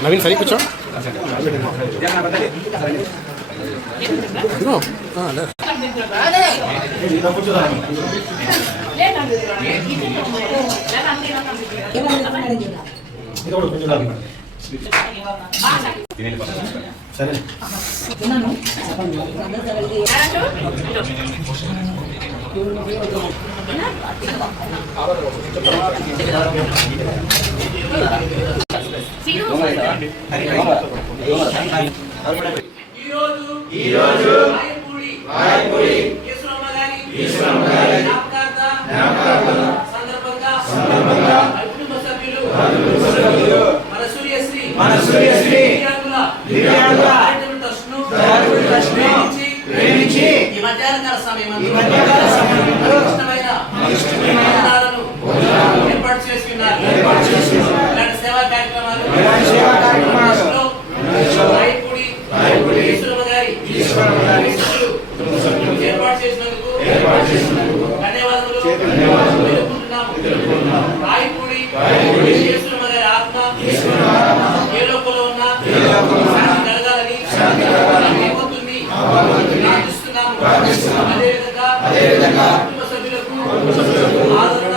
नवीन सही कुछ సరే సేవా కార్యక్రమాలు ఏర్పాటు చేసినందుకు ధన్యవాదాలు రాయపూడి ఆత్మ ఏ లోపల ఉన్నా కలగాలని ప్రార్థిస్తున్నాము. అదేవిధంగా కుటుంబ సభ్యులకు ఆదరణ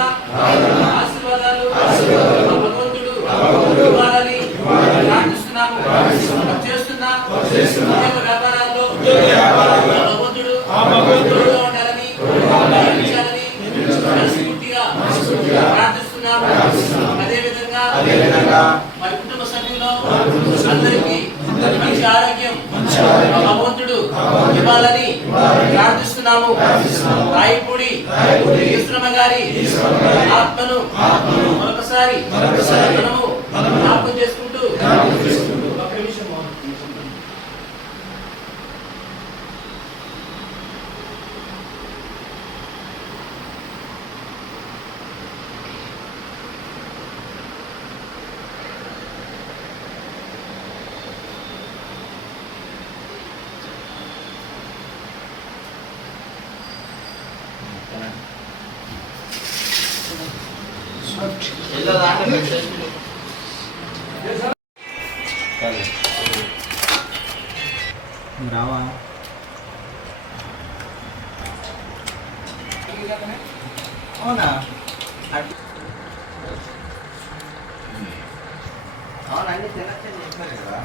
ఆశీర్వాదాలు భగవంతుడు ఇవ్వాలని ప్రార్థిస్తున్నాము. చేస్తున్న వ్యాపారాల్లో భగవంతుడు ఉండాలని మనస్ఫూర్తిగా ప్రార్థిస్తున్నాము. అదేవిధంగా మరి కుటుంబ సభ్యులు అందరికీ మంచి ఆరోగ్యం భగవంతుడు ఇవ్వాలని ప్రార్థిస్తున్నాము. రాయపూడి ఈశ్వరమ్మ గారి ఆత్మను మరొకసారి మనము జ్ఞాపకం చేసుకుంటూ రావా అవునా అవునా అన్ని తినచ్చని చెప్పారు కదా.